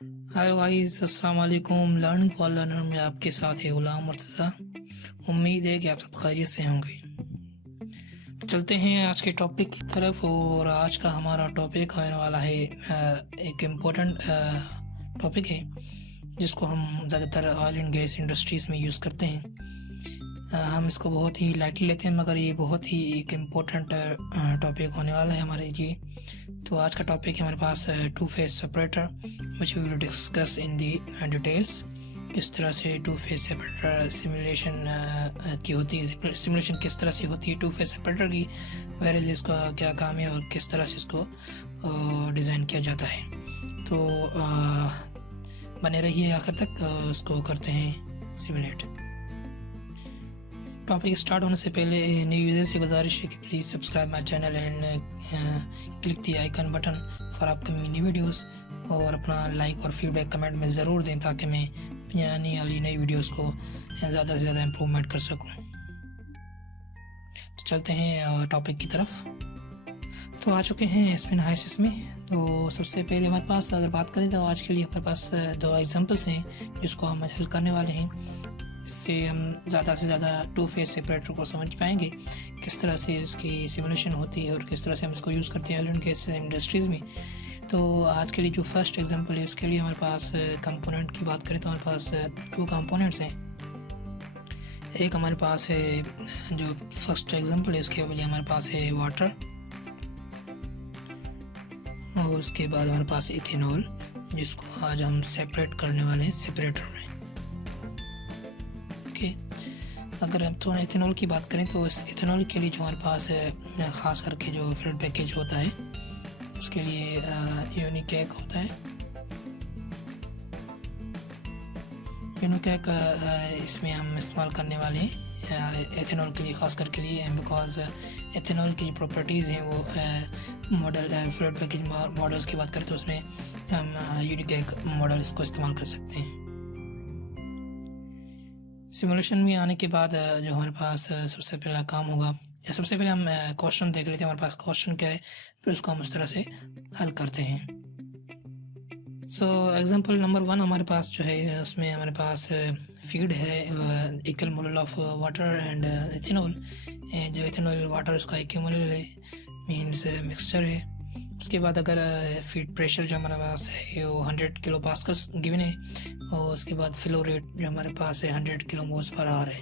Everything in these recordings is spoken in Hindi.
हेलो गाइस, अस्सलाम वालेकुम। लर्निंग फॉर लर्नर में आपके साथ है गुलाम मुर्तज़ा। उम्मीद है कि आप सब खैरियत से होंगे। तो चलते हैं आज के टॉपिक की तरफ। और आज का हमारा टॉपिक होने वाला है एक इम्पोर्टेंट टॉपिक है जिसको हम ज़्यादातर ऑयल एंड गैस इंडस्ट्रीज़ में यूज़ करते हैं। हम इसको बहुत ही लाइटली लेते हैं, मगर ये बहुत ही एक इम्पोर्टेंट टॉपिक होने वाला है हमारे लिए। तो आज का टॉपिक है हमारे पास two phase separator, which we will discuss in the details. किस तरह से टू फेज सेपरेटर सिमुलेशन की होती है, सिमुलेशन किस तरह से होती है टू फेज सेपरेटर की, वेर इज इसका क्या काम है और किस तरह से इसको डिज़ाइन किया जाता है। तो बने रहिए आखिर तक, उसको करते हैं सिमुलेट। टॉपिक स्टार्ट होने से पहले न्यू यूज़र से गुजारिश है कि please subscribe my channel and click the icon button for upcoming new videos, और अपना लाइक और फीडबैक कमेंट में ज़रूर दें ताकि मैं आने वाली नई वीडियोस को ज़्यादा से ज़्यादा इम्प्रूवमेंट कर सकूं। तो चलते हैं टॉपिक की तरफ। तो आ चुके हैं स्पिन हाइसिस में। तो सबसे पहले हमारे पास अगर बात करें तो आज के लिए हमारे पास दो एग्जांपल्स हैं जिसको हम हल करने वाले हैं। इससे हम ज़्यादा से ज़्यादा टू फेज सेपरेटर को समझ पाएंगे, किस तरह से इसकी सिमुलेशन होती है और किस तरह से हम इसको यूज़ करते हैं ऑयल एंड गैस इंडस्ट्रीज़ में। तो आज के लिए जो फर्स्ट एग्जांपल है उसके लिए हमारे पास कंपोनेंट की बात करें तो हमारे पास टू कंपोनेंट्स हैं। एक हमारे पास है, जो फर्स्ट एग्जांपल है उसके लिए हमारे पास है वाटर, और उसके बाद हमारे पास इथेनॉल, जिसको आज हम सेपरेट करने वाले हैं सेपरेटर में। ओके, अगर हम थोड़ा इथेनॉल की बात करें तो इस इथेनॉल के लिए जो हमारे पास है ख़ास करके जो फ्लड पैकेज होता है उसके लिए यूनिकैक होता है। यूनिकैक इसमें हम इस्तेमाल करने वाले हैं इथेनॉल के लिए, ख़ास करके लिए, बिकॉज इथेनॉल की जो प्रॉपर्टीज़ हैं वो मॉडल फ्लड पैकेज मॉडल्स की बात करें तो उसमें हम यूनिकैक मॉडल्स को इस्तेमाल कर सकते हैं। सिमुलेशन में आने के बाद जो हमारे पास सबसे पहला काम होगा, या सबसे पहले हम क्वेश्चन देख लेते हैं हमारे पास क्वेश्चन क्या है, फिर उसको हम उस तरह से हल करते हैं। सो एग्जांपल नंबर 1 हमारे पास जो है उसमें हमारे पास फीड है equal mole of water and ethanol. जो इथेनॉल वाटर उसका इक्वल मोल है, मीन्स मिक्सचर है। उसके बाद अगर फीड प्रेशर जो हमारे पास है वो 100 किलो पास्कल्स गिवन है, और उसके बाद फ्लो रेट जो हमारे पास है 100 किलो मोल्स पर आवर है।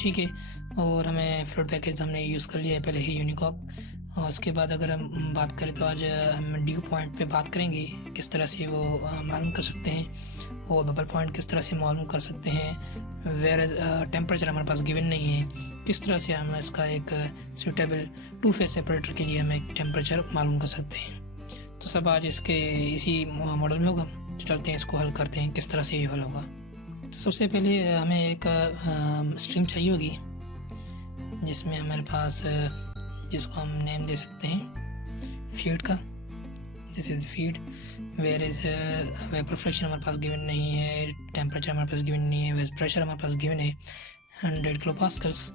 ठीक है, और हमें फ्लड पैकेज हमने यूज़ कर लिया है पहले ही यूनिकॉक। और उसके बाद अगर हम बात करें तो आज हम ड्यू पॉइंट पे बात करेंगे, किस तरह से वो मालूम कर सकते हैं, और बबल पॉइंट किस तरह से मालूम कर सकते हैं। वेयर टेम्परेचर हमारे पास गिवन नहीं है, किस तरह से हम इसका एक सूटेबल टू फेज सेपरेटर के लिए हम एक टेम्परेचर मालूम कर सकते हैं। तो सब आज इसके इसी मॉडल में होगा। तो चलते हैं इसको हल करते हैं, किस तरह से ये हल होगा। तो सबसे पहले हमें एक स्ट्रिंग चाहिए होगी जिसमें हमारे पास जिसको हम नेम दे सकते हैं फीड का। This is feed. Where is vapour fraction हमारे पास गिवन नहीं है, टेम्परेचर हमारे पास गिवन नहीं है, वेपर प्रेशर हमारे पास गिवन है 100 किलो पास्कल्स।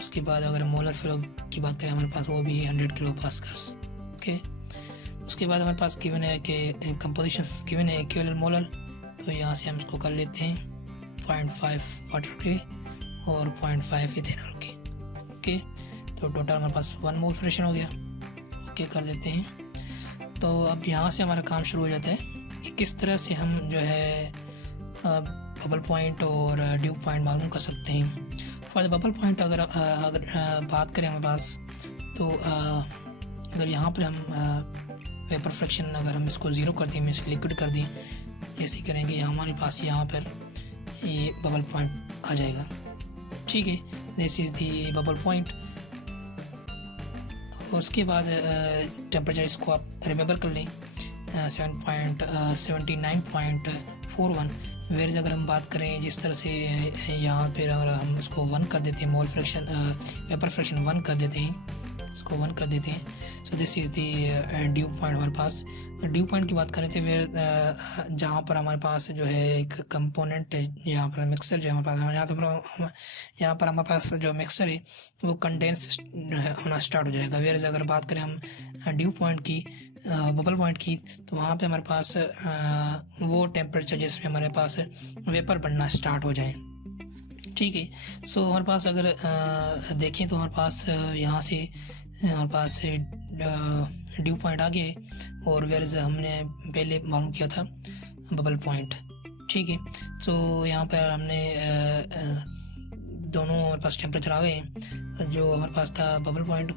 उसके बाद अगर मोलर फ्लो की बात करें हमारे पास वो भी है 100 किलो पास्कल्स। ओके, उसके बाद हमारे पास गिवन है कि कंपोजिशन गिवन है इक्वल मोलर। तो यहाँ से हम इसको कर लेते हैं 0.5 वाटर के और 0.5 इथेनॉल के। ओके, तो टोटल हमारे पास 1 मोल फ्रैक्शन हो गया। ओके, कर देते हैं। तो अब यहाँ से हमारा काम शुरू हो जाता है कि किस तरह से हम जो है बबल पॉइंट और ड्यू पॉइंट मालूम कर सकते हैं। फॉर द बबल पॉइंट अगर बात करें हमारे पास तो अगर यहाँ पर हम वेपर फ्रैक्शन अगर हम इसको ज़ीरो कर दें, मीन्स लिक्विड कर दें, ऐसे करेंगे हमारे पास यहाँ पर ये बबल पॉइंट आ जाएगा। ठीक है, this is the bubble point. और उसके बाद टेम्परेचर इसको आप रिमेंबर कर लें 79.41। वेयर अगर हम बात करें जिस तरह से यहाँ पर अगर हम इसको 1 कर देते हैं, मोल फ्रैक्शन वेपर फ्रैक्शन 1 कर देते हैं, इसको 1 कर देते हैं। So this is the due point हमारे पास। ड्यू पॉइंट की बात करें तो वे जहाँ पर हमारे पास जो है एक कंपोनेंट है, यहाँ पर मिक्सर जो हमारे पास यहाँ पर हमारे पास जो मिक्सर है वो कंडेंस होना स्टार्ट हो जाएगा। वेयर अगर बात करें हम ड्यू पॉइंट की, बबल पॉइंट की, तो वहाँ पे हमारे पास वो टेम्परेचर जिसमें हमारे पास वेपर बनना स्टार्ट हो जाए। ठीक है। सो हमारे पास अगर देखें तो हमारे पास यहाँ से हमारे पास ड्यू पॉइंट आ गए और वेयर हमने पहले मालूम किया था बबल पॉइंट। ठीक है। तो यहाँ पर हमने दोनों हमारे पास टेम्परेचर आ गए। जो हमारे पास था बबल पॉइंट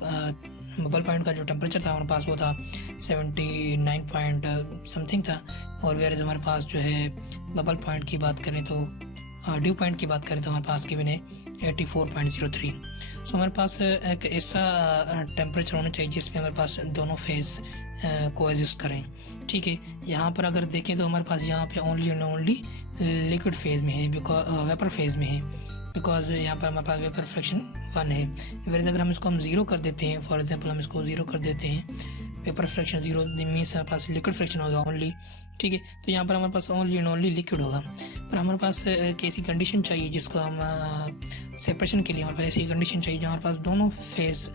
का जो टेम्परेचर था हमारे पास वो था 79 पॉइंट समथिंग था, और वेयर हमारे पास जो है बबल पॉइंट की बात करें तो ड्यू पॉइंट की बात करें तो हमारे पास गिवन है 84.03। सो हमारे पास एक ऐसा टेम्परेचर होना चाहिए जिसमें हमारे पास दोनों फेज कोएग्जिस्ट करें। ठीक है। यहाँ पर अगर देखें तो हमारे पास यहाँ पे only and only liquid phase में है, बिकॉज वेपर फेज में है, बिकॉज यहाँ पर हमारे पास वेपर फ्रैक्शन 1 है। वेयर अगर हम इसको 0 कर देते हैं, फॉर एग्जांपल हम इसको 0 कर देते हैं, वेपर फ्रैक्शन 0 मीन्स हमारे पास लिक्विड फ्रैक्शन होगा ओनली। ठीक है। तो यहाँ पर हमारे पास ओनली एंड ओनली लिक्विड होगा। पर हमारे पास एक ऐसी कंडीशन चाहिए जिसको हम सेपरेशन के लिए हमारे पास ऐसी कंडीशन चाहिए जहाँ हमारे पास दोनों फेज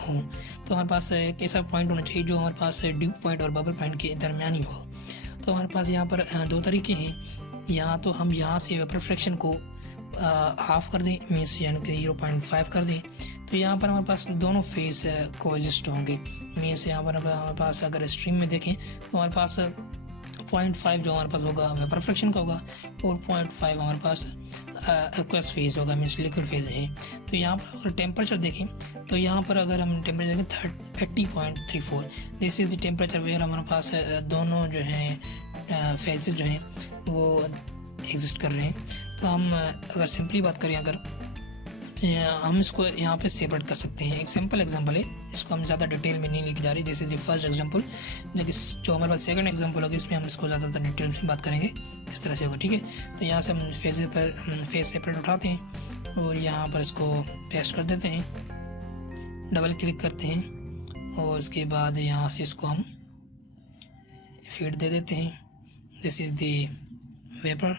हों। तो हमारे पास एक ऐसा पॉइंट होना चाहिए जो हमारे पास ड्यू पॉइंट और बबल पॉइंट के दरमियानी हो। तो हमारे पास यहाँ पर 2 तरीके हैं। यहाँ तो हम यहाँ से वेपर फ्रैक्शन को हाफ कर दें, मीन्स यानी कि 0.5 कर दें, तो यहाँ पर हमारे पास दोनों फेज कोएग्जिस्ट होंगे। मीन्स यहाँ पर हमारे पास अगर स्ट्रीम में देखें तो हमारे पास 0.5 जो हमारे पास होगा वेपर फ्रैक्शन का होगा और 0.5 हमारे पास एक्वस फेज होगा, मीन्स लिक्विड फेज है। तो यहाँ पर अगर टेम्परेचर देखें तो यहाँ पर अगर हम टेम्परेचर देखें 30.34, this is the temperature where हमारे पास दोनों जो हैं फेजेस जो हैं वो एग्जिस्ट कर रहे हैं। तो हम अगर सिंपली बात करें अगर हम इसको यहाँ पे सेपरेट कर सकते हैं। एक सिंपल एग्जांपल है, इसको हम ज़्यादा डिटेल में नहीं लेके जा रही। This is the first example. जो हमारे पास सेकंड एग्जांपल होगा इसमें हम इसको ज़्यादातर डिटेल में बात करेंगे, इस तरह से होगा। ठीक है। तो यहाँ से हम फेज सेपरेट उठाते हैं और यहाँ पर इसको पेस्ट कर देते हैं, डबल क्लिक करते हैं और उसके बाद यहाँ से इसको हम फीड दे देते हैं। दिस इज़ द वेपर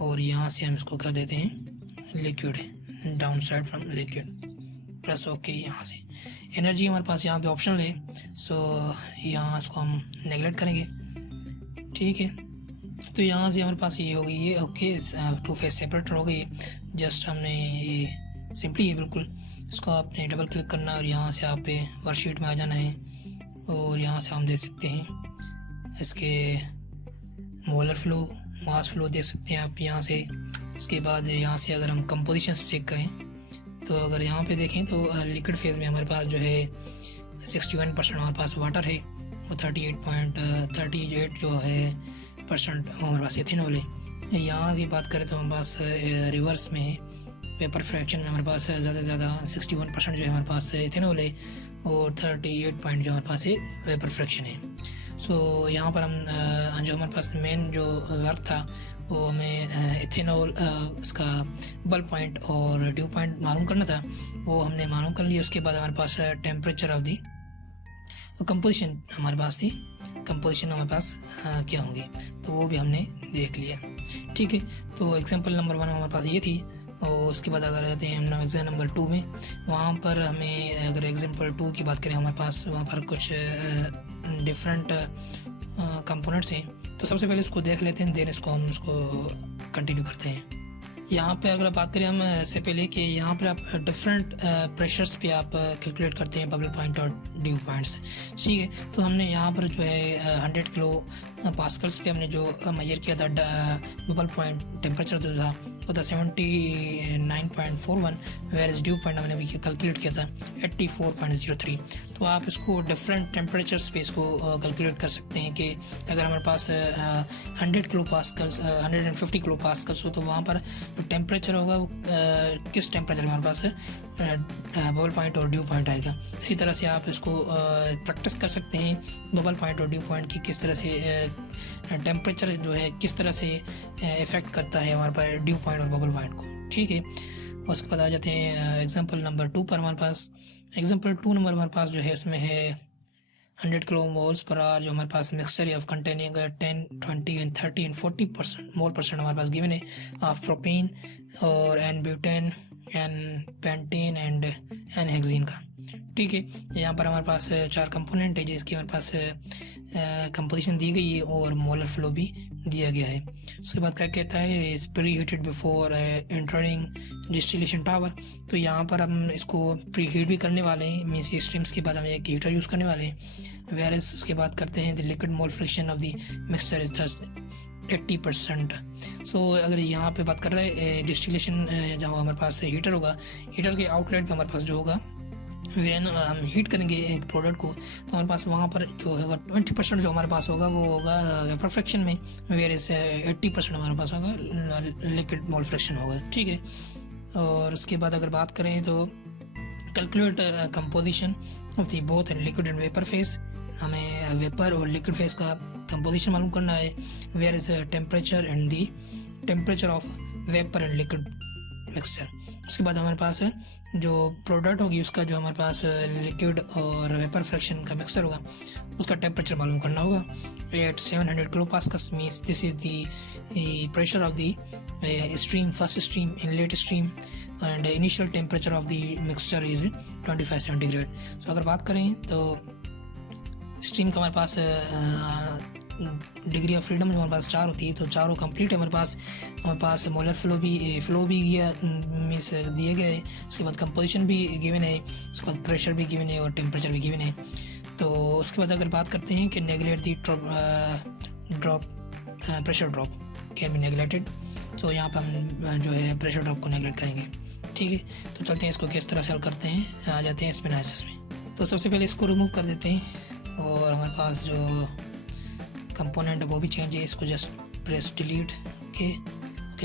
और यहाँ से हम इसको कर देते हैं liquid, down side from liquid, press okay. यहाँ से एनर्जी हमारे पास यहाँ पे ऑप्शनल है, सो यहाँ इसको हम नेगलेक्ट करेंगे। ठीक है। तो यहाँ से हमारे पास ये हो गई, ये ओके 2 फेज सेपरेटर हो गई। जस्ट हमने ये सिंपली है बिल्कुल, इसको आपने डबल क्लिक करना है और यहाँ से आप वर्कशीट में आ जाना है और यहाँ से हम दे सकते हैं इसके मोलर फ्लो, मास फ्लो दे सकते हैं आप यहाँ से। उसके बाद यहाँ से अगर हम कंपोजिशन चेक करें तो अगर यहाँ पे देखें तो लिक्विड फेज में हमारे पास जो है 61% हमारे पास वाटर है और 38 जो है % हमारे पास इथेनॉल है। यहाँ की बात करें तो हमारे पास रिवर्स में है, वेपर फ्रैक्शन में हमारे पास ज़्यादा से ज़्यादा 61% जो है हमारे पास इथेनॉल है और 38 पॉइंट जो हमारे पास है वेपर फ्रैक्शन है। सो यहाँ पर हम जो हमारे पास मेन जो वर्क था वो हमें इथेनॉल इसका बबल पॉइंट और ड्यू पॉइंट मालूम करना था, वो हमने मालूम कर लिया। उसके बाद हमारे पास टेम्परेचर ऑफ दी कंपोजिशन हमारे पास थी, कंपोजिशन हमारे पास क्या होंगी तो वो भी हमने देख लिया। ठीक है। तो एग्जांपल नंबर 1 हमारे पास ये थी और उसके बाद अगर आते हैं हम एग्जाम नंबर 2 में, वहाँ पर हमें अगर एग्जांपल 2 की बात करें हमारे पास वहाँ पर कुछ डिफरेंट कंपोनेंट्स हैं। तो सबसे पहले इसको देख लेते हैं, देन इसको हम कंटिन्यू करते हैं। यहाँ पे अगर बात करें हम इससे पहले कि यहाँ पर आप डिफरेंट प्रेशर्स पे आप कैलकुलेट करते हैं बबल पॉइंट और ड्यू पॉइंट्स। ठीक है। तो हमने यहाँ पर जो है 100 किलो पास्कल्स पे हमने जो मेजर किया था बबल पॉइंट टेम्परेचर जो था वो था 79.41, वेयर इज ड्यू पॉइंट हमने अभी कैलकुलेट किया था 84.03। तो आप इसको डिफरेंट टेम्परेचर्स पे इसको कैलकुलेट कर सकते हैं कि अगर हमारे पास 100 किलो पास्कल्स 150 किलो पास्कल्स हो तो वहाँ पर जो टेम्परेचर होगा वो किस टेम्परेचर में हमारे पास बबल पॉइंट और ड्यू पॉइंट आएगा। इसी तरह से आप इसको प्रैक्टिस कर सकते हैं बबल पॉइंट और ड्यू पॉइंट की किस तरह से टेम्परेचर जो है किस तरह से इफ़ेक्ट करता है हमारे पास ड्यू पॉइंट और बबल पॉइंट को। ठीक है। और उसके बाद आ जाते हैं एग्जांपल नंबर 2 पर। हमारे पास एग्जांपल 2 नंबर हमारे पास जो है उसमें है 100 किलो मोल्स पर आवर जो हमारे पास mixture of containing 10, 20 and 30 and 40% mole percent हमारे पास गिवन है ऑफ प्रोपीन और n butane n pentane and n hexene का। ठीक है, यहाँ पर हमारे पास 4 कंपोनेंट है जिसकी हमारे पास कंपोजिशन दी गई है और मोलर फ्लो भी दिया गया है। उसके बाद क्या कहता है, is pre heated before entering distillation tower. तो यहाँ पर हम इसको प्री हीट भी करने वाले हैं, मीन्स स्ट्रीम्स के बाद हम एक हीटर यूज़ करने वाले हैं। वेयरएज उसके बाद करते हैं the liquid mole fraction of the mixture is just 80%। सो अगर यहाँ पे बात कर रहे हैं डिस्टिलेशन, जहाँ हमारे पास हीटर होगा, हीटर के आउटलेट पे हमारे पास जो होगा वैन हम हीट करेंगे एक प्रोडक्ट को, तो हमारे पास वहाँ पर जो होगा 20% जो हमारे पास होगा वो होगा वेपर फ्रैक्शन में, वेयर इज 80% हमारे पास होगा लिक्विड मोल फ्रैक्शन होगा। ठीक है, और उसके बाद अगर बात करें तो calculate composition of the both and liquid and vapour phase. हमें वेपर और लिक्विड फेज का कंपोजिशन मालूम करना है, where is temperature and the temperature of vapour and liquid mixture. उसके बाद हमारे पास जो प्रोडक्ट होगी उसका जो हमारे पास लिक्विड और वेपर फ्रैक्शन का मिक्सचर होगा उसका टेम्परेचर मालूम करना होगा at 700 kilo pascals. Means this is the pressure of the stream, first stream, inlet stream and initial temperature of the mixture is 25 centigrade. तो अगर बात करें तो स्ट्रीम का हमारे डिग्री ऑफ फ्रीडम हमारे पास 4 होती है, तो चारों कंप्लीट है हमारे पास मोलर फ्लो भी दिया मीन्स दिए गए है। उसके बाद कंपोजिशन भी गिवन है, उसके बाद प्रेशर भी गिवन है और टेम्परेचर भी गिवन है। तो उसके बाद अगर बात करते हैं कि neglect the drop pressure drop can be neglected, तो यहाँ पर हम जो है प्रेशर ड्रॉप को नेगलेक्ट करेंगे। ठीक है, तो चलते हैं इसको किस तरह से हल करते हैं, आ जाते हैं इसमें एनालिसिस में। तो सबसे पहले इसको रिमूव कर देते हैं और हमारे पास जो कंपोनेंट है वो भी चेंज है, इसको जस्ट प्रेस डिलीट ओके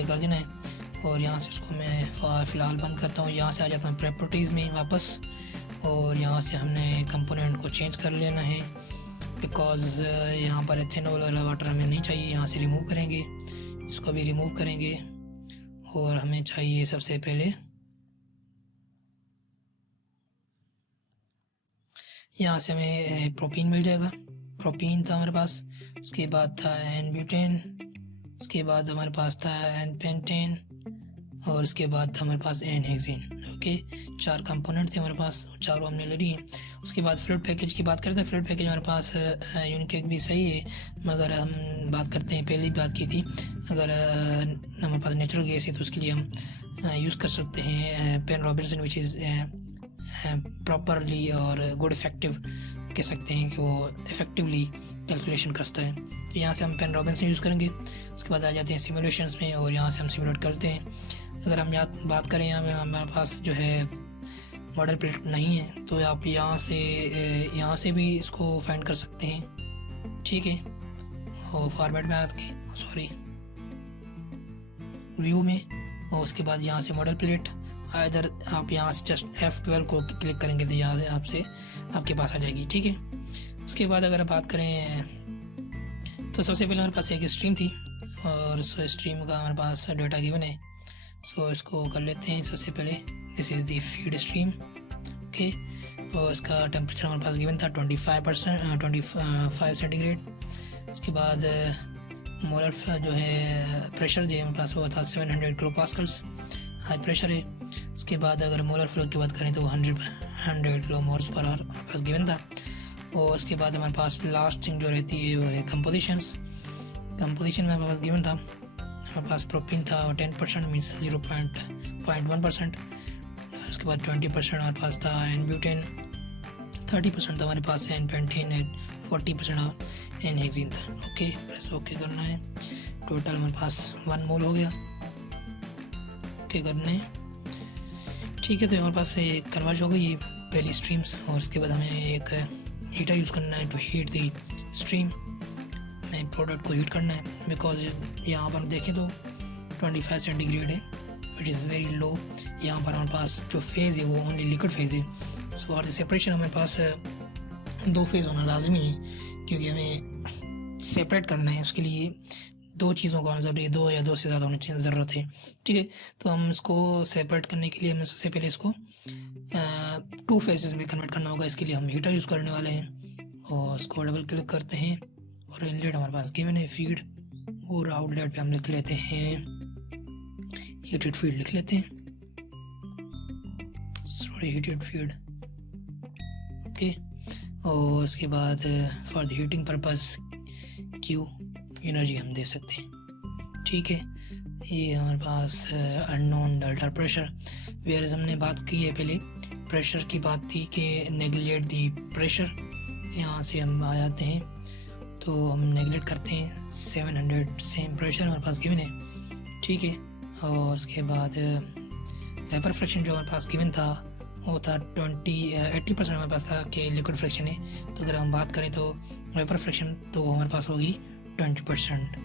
कर देना है। और यहाँ से इसको मैं फ़िलहाल बंद करता हूँ, यहाँ से आ जाता हूँ प्रॉपर्टीज़ में वापस, और यहाँ से हमने कंपोनेंट को चेंज कर लेना है बिकॉज यहाँ पर एथेनॉल वाला वाटर हमें नहीं चाहिए। यहाँ से रिमूव करेंगे, इसको भी रिमूव करेंगे और हमें चाहिए सबसे पहले यहाँ से हमें प्रोपीन मिल जाएगा, प्रोपीन था हमारे पास। उसके बाद था एन ब्यूटेन, उसके बाद हमारे पास था एन पेंटेन और उसके बाद था हमारे पास एन हेक्सीन। ओके, 4 कंपोनेंट थे हमारे पास, चारों हमने ले लिए। उसके बाद फ्लूइड पैकेज की बात करते हैं। फ्लूइड पैकेज हमारे पास यूनिकेक भी सही है, मगर हम बात करते हैं, पहले भी बात की थी, अगर हमारे पास नेचुरल गैस है तो उसके लिए हम यूज़ कर सकते हैं Peng Robinson, which is properly और गुड इफेक्टिव कह सकते हैं कि वो इफेक्टिवली कैलकुलेशन करता है। तो यहाँ से हम पेन रॉबिन्सन यूज़ करेंगे। उसके बाद आ जाते हैं सिमुलेशंस में और यहाँ से हम सिमुलेट करते हैं। अगर हम बात करें यहाँ में हमारे पास जो है मॉडल प्लेट नहीं है तो आप यहाँ से भी इसको फाइंड कर सकते हैं। ठीक है, और फॉर्मेट में आके व्यू में, और उसके बाद यहाँ से मॉडल प्लेट, इधर आप यहाँ से जस्ट F12 को क्लिक करेंगे तो यहाँ से आपके पास आ जाएगी। ठीक है, उसके बाद अगर बात करें तो सबसे पहले हमारे पास एक स्ट्रीम थी और उस स्ट्रीम का हमारे पास डेटा गिवन है। सो इसको कर लेते हैं। सबसे पहले this is the feed stream. Okay, और इसका टेम्परेचर हमारे पास गिवन था 25 सेंटीग्रेड। उसके बाद मोलर जो है प्रेशर जो हमारे पास हुआ था 700 किलो पास्कल्स हाई प्रेशर है। उसके बाद अगर मोलर फ्लो की बात करें तो 100 किलो मोल्स पर आवर हमारे पास गिवन था। और उसके बाद हमारे पास लास्ट थिंग जो रहती है वो है कंपोजिशन में हमारे पास गिवन था, हमारे पास प्रोपीन था 10% मीन्स 0.1%। उसके बाद 20% हमारे पास था एन ब्यूटेन, 30% था हमारे पास एन पेंटेन, 40% एन हेक्सीन था। ओके, प्रेस ओके करना है। टोटल हमारे पास 1 मोल हो गया। ओके करने, ठीक है। तो हमारे पास ये कन्वर्ज हो गई ये पहली स्ट्रीम्स, और उसके बाद हमें एक हीटर यूज़ करना है टू हीट दी स्ट्रीम में प्रोडक्ट को हीट करना है, बिकॉज यहाँ पर देखें तो 25 सेंटीग्रेड है, विच इज़ वेरी लो। यहाँ पर हमारे पास जो फेज़ है वो ओनली लिक्विड फेज़ है। सो और सेपरेशन हमारे पास 2 फेज़ होना लाजमी है, क्योंकि हमें सेपरेट करना है। उसके लिए 2 चीज़ों का ज़रूरी है, 2 या 2 से ज़्यादा होने की ज़रूरत है, ठीक है। तो हम इसको सेपरेट करने के लिए हमें सबसे पहले इसको 2 फेजेस में कन्वर्ट करना होगा। इसके लिए हम हीटर यूज़ करने वाले हैं और इसको डबल क्लिक करते हैं और इनलेट हमारे पास गिवन है फीड, और आउटलेट पे हम लिख लेते हैं हीटेड फीड लिख लेते हैं, सॉरी हीटेड फीड, ओके। और उसके बाद for the heating purpose Q energy हम दे सकते हैं, ठीक है। ये हमारे पास अननोन डेल्टा प्रेशर, वेयर हमने बात की है पहले, प्रेशर की बात थी कि नेगलेक्ट दी प्रेशर, यहाँ से हम आ जाते हैं तो हम नेगलेक्ट करते हैं 700 सेम प्रेशर हमारे पास गिवन है, ठीक है। और उसके बाद वेपर फ्रैक्शन जो हमारे पास गिवन था वो था 80% हमारे पास था कि लिक्विड फ्रैक्शन है। तो अगर हम बात करें तो वेपर फ्रैक्शन तो हमारे पास होगी 20%,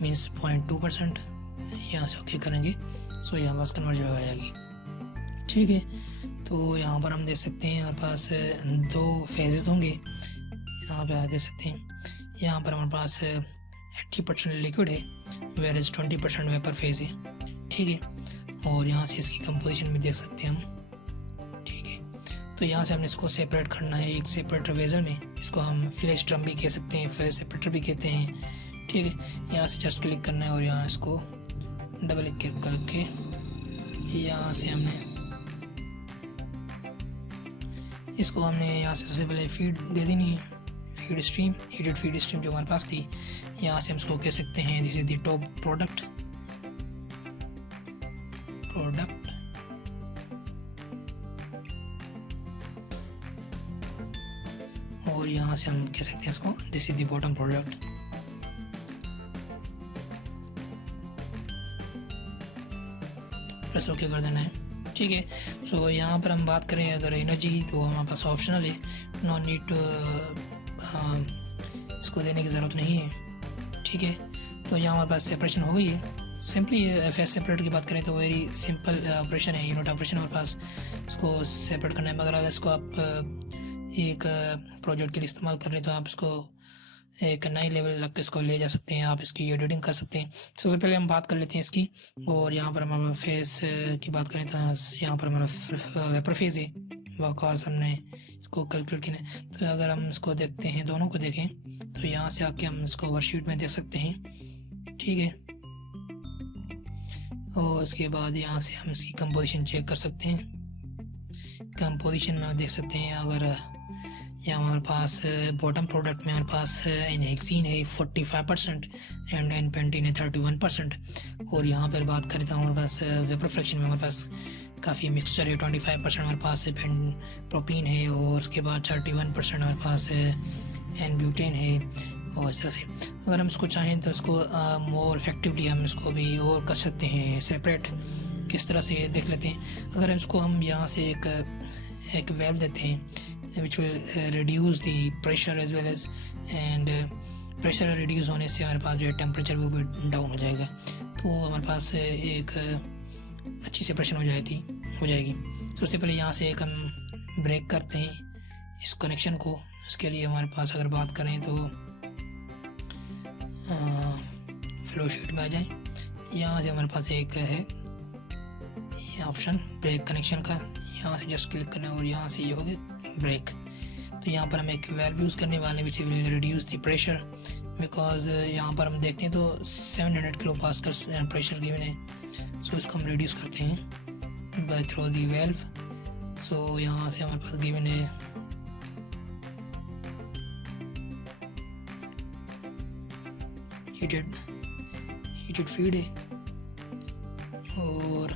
मीन्स 0.2%। यहाँ से ओके करेंगे सो यहाँ पास कन्वर्जन हो जाएगी, ठीक है। तो यहाँ पर हम देख सकते हैं हमारे पास 2 फेजेस होंगे, यहाँ पे देख सकते हैं। यहाँ पर हमारे पास 80% लिक्विड है वेयर इज 20% वेपर फेज है, ठीक है। और यहाँ से इसकी कंपोजिशन भी देख सकते हैं हम, ठीक है। तो यहाँ से हमने इसको सेपरेट करना है एक सेपरेटर वेजल में, इसको हम फ्लैश ड्रम भी कह सकते हैं, फेज सेपरेटर भी कहते हैं, ठीक है। यहाँ से जस्ट क्लिक करना है और यहाँ इसको डबल क्लिक करके यहाँ से हमने यहाँ से सबसे पहले फीड दे देनी है, feed stream, heated feed stream जो हमारे पास थी। यहाँ से हम इसको कह सकते हैं this is the top product, और यहाँ से हम कह सकते हैं इसको this is the bottom product. Press okay कर देना है, ठीक है। सो यहाँ पर हम बात करें अगर एनर्जी तो हमारे पास ऑप्शनल है, नो नीड टू इसको देने की ज़रूरत नहीं है, ठीक है। तो यहाँ हमारे पास सेपरेशन हो गई है। सिंपली फेस सेपरेटर की बात करें तो वेरी सिंपल ऑपरेशन है, यूनिट ऑपरेशन हमारे पास, इसको सेपरेट करना है। मगर अगर इसको आप एक प्रोजेक्ट के लिए इस्तेमाल कर रहे हैं तो आप इसको एक नई लेवल लग के इसको ले जा सकते हैं, आप इसकी एडिटिंग कर सकते हैं। सबसे पहले हम बात कर लेते हैं इसकी, और यहाँ पर हमारा फेस की बात करें तो यहाँ पर हमारा वेपर फेज है, बिकॉज हमने इसको कैलकुलेट किया। तो अगर हम इसको देखते हैं, दोनों को देखें तो यहाँ से आके हम इसको वर्कशीट में देख सकते हैं, ठीक है। और उसके बाद यहाँ से हम इसकी कंपोजिशन चेक कर सकते हैं। कंपोजिशन में देख सकते हैं अगर यहाँ हमारे पास बॉटम प्रोडक्ट में हमारे पास हेक्सीन है 45% एंड एनपेंटीन है 31%। और यहाँ पर बात करें तो हमारे पास वेपर फ्रैक्शन में हमारे पास काफ़ी मिक्सचर है, 25% हमारे पास प्रोपीन है, और उसके बाद 31% हमारे पास एन ब्यूटेन है। और इस तरह से अगर हम इसको चाहें तो इसको मोर इफेक्टिवली हम इसको भी और कर सकते हैं सेपरेट। किस तरह से देख लेते हैं, अगर इसको हम यहाँ से एक वेल्व देते हैं which will reduce the pressure as well as and pressure reduce होने से हमारे पास जो है टेम्परेचर वो भी डाउन हो जाएगा, तो हमारे पास एक अच्छी सेपरेशन हो जाएगी। सबसे पहले यहाँ से एक हम ब्रेक करते हैं इस कनेक्शन को। इसके लिए हमारे पास अगर बात करें तो फ्लो शीट में आ जाए, यहाँ से हमारे पास एक है ये ऑप्शन ब्रेक कनेक्शन का, यहाँ से जस्ट क्लिक करना है और यहाँ से ये हो गया ब्रेक। तो यहाँ पर हम एक वेल्व यूज़ करने वाले which will reduce the pressure, because यहाँ पर हम देखते हैं तो 700 किलो पास्कल प्रेशर गिवन है। सो इसको हम रिड्यूस करते हैं बाय थ्रू दी वेल्व। सो यहाँ से हमारे पास गिवन है हीटेड फीड है, और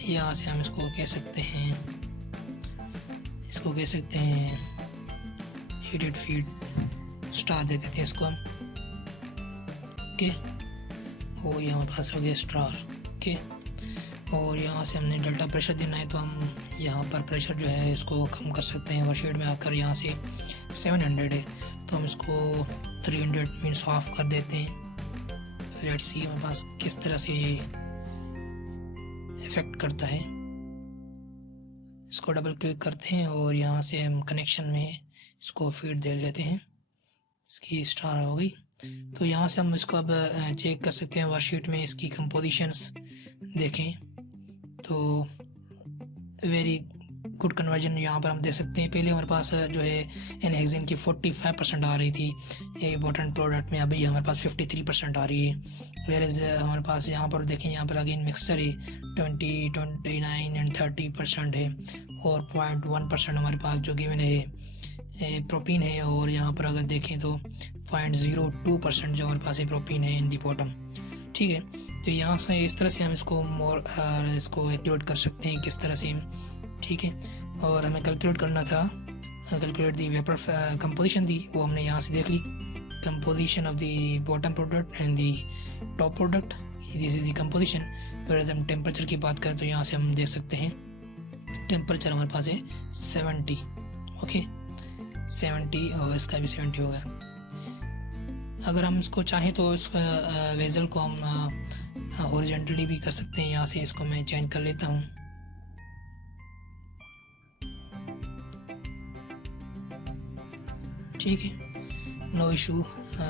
यहाँ से हम इसको कह सकते हैं हीटेड फीड स्टार दे देते हैं इसको हम, ओके। और यहाँ पास हो गया स्टार, ओके। और यहाँ से हमने डेल्टा प्रेशर देना है तो हम यहाँ पर प्रेशर जो है इसको कम कर सकते हैं। वर्कशीट में आकर यहाँ से 700 है तो हम इसको 300 मीन्स ऑफ कर देते हैं। लेट्स सी हमारे पास किस तरह से ये इफेक्ट करता है। इसको डबल क्लिक करते हैं और यहाँ से हम कनेक्शन में इसको फीड दे लेते हैं, इसकी स्टार हो गई। तो यहाँ से हम इसको अब चेक कर सकते हैं वर्कशीट में इसकी कंपोजिशंस देखें तो वेरी गुड कन्वर्जन यहाँ पर हम देख सकते हैं। पहले हमारे पास जो है एनहेक्सिन की 45% आ रही थी इम्पोर्टेंट प्रोडक्ट में, अभी हमारे पास 53% आ रही है। वेरेज हमारे पास यहाँ पर देखें, यहाँ पर अगेन मिक्सचर है 20, 29 एंड 30% है, और 0.1% हमारे पास जो गिवन है प्रोटीन है, और यहाँ पर अगर देखें तो 0.02% जो हमारे पास प्रोटीन है इन दी बॉटम। ठीक है, तो यहाँ से इस तरह से हम इसको इसको एक्टिवेट कर सकते हैं किस तरह से। ठीक है, और हमें कैलकुलेट करना था, कैलकुलेट दी वेपर कंपोजिशन थी, वो हमने यहाँ से देख ली। Composition of the bottom product and the top product, this is the composition. अगर हम टेम्परेचर की बात करें तो यहाँ से हम देख सकते हैं टेम्परेचर हमारे पास है 70, ओके 70, और इसका भी 70 होगा। अगर हम इसको चाहें तो इस वेजल को हम हॉरिजॉन्टली भी कर सकते हैं। यहाँ से इसको मैं चेंज कर लेता हूँ। ठीक है, नो इशू,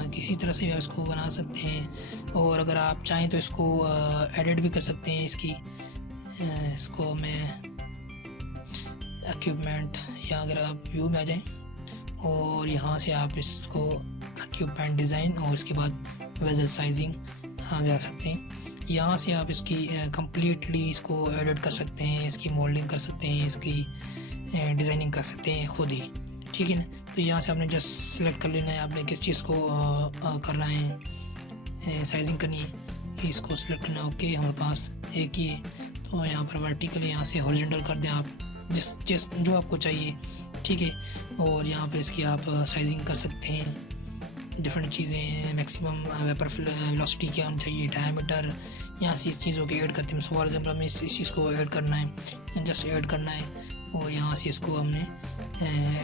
किसी तरह से आप इसको बना सकते हैं, और अगर आप चाहें तो इसको एडिट भी कर सकते हैं। इसको मैं इक्विपमेंट, या अगर आप व्यू में आ जाएं और यहाँ से आप इसको इक्विपमेंट डिज़ाइन और इसके बाद वेजल साइजिंग जा सकते हैं। यहाँ से आप इसकी कम्प्लीटली इसको एडिट कर सकते हैं, इसकी मोल्डिंग कर सकते हैं, इसकी डिज़ाइनिंग कर सकते हैं खुद ही। ठीक है ना, तो यहाँ से आपने जस्ट सेलेक्ट कर लेना है आपने किस चीज़ को करना है, साइजिंग करनी है, इसको सेलेक्ट करना है। ओके, हमारे पास एक ही है, तो यहाँ पर वर्टिकल, यहाँ से हॉरिजॉन्टल कर दें आप जिस जो आपको चाहिए। ठीक है, और यहाँ पर इसकी आप साइजिंग कर सकते हैं, डिफरेंट चीज़ें, मैक्सिमम वेपर वेलोसिटी क्या होनी चाहिए, डायमीटर, यहाँ से इस चीज़ों को ऐड करते हैं। फॉर एग्जाम्पल हमें इस चीज़ को ऐड करना है, जस्ट ऐड करना है, और यहाँ से इसको हमने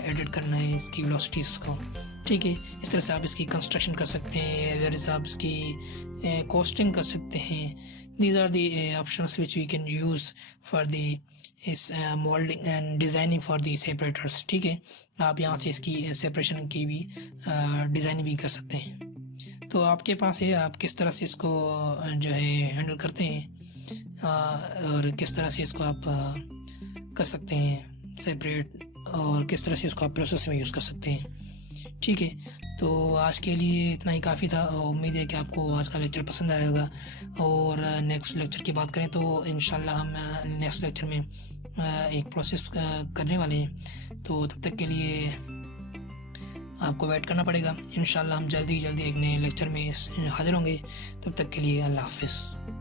एडिट करना है इसकी वेलोसिटीज़ को। ठीक है, इस तरह से आप इसकी कंस्ट्रक्शन कर सकते हैं, वेरियस आप इसकी कॉस्टिंग कर सकते हैं। These are the options which we can use for the इस moulding and designing for the separators. ठीक है, आप यहाँ से इसकी सेपरेशन की भी डिज़ाइन भी कर सकते हैं। तो आपके पास है, आप किस तरह से इसको जो है हैंडल करते हैं, और किस तरह से इसको आप कर सकते हैं सेपरेट, और किस तरह से इसको आप प्रोसेस में यूज़ कर सकते हैं। ठीक है, तो आज के लिए इतना ही काफ़ी था। उम्मीद है कि आपको आज का लेक्चर पसंद आया होगा, और नेक्स्ट लेक्चर की बात करें तो इंशाल्लाह हम नेक्स्ट लेक्चर में एक प्रोसेस करने वाले हैं। तो तब तक के लिए आपको वेट करना पड़ेगा। इंशाल्लाह हम जल्दी एक नए लेक्चर में हाजिर होंगे। तब तक के लिए अल्लाह हाफ़िज़।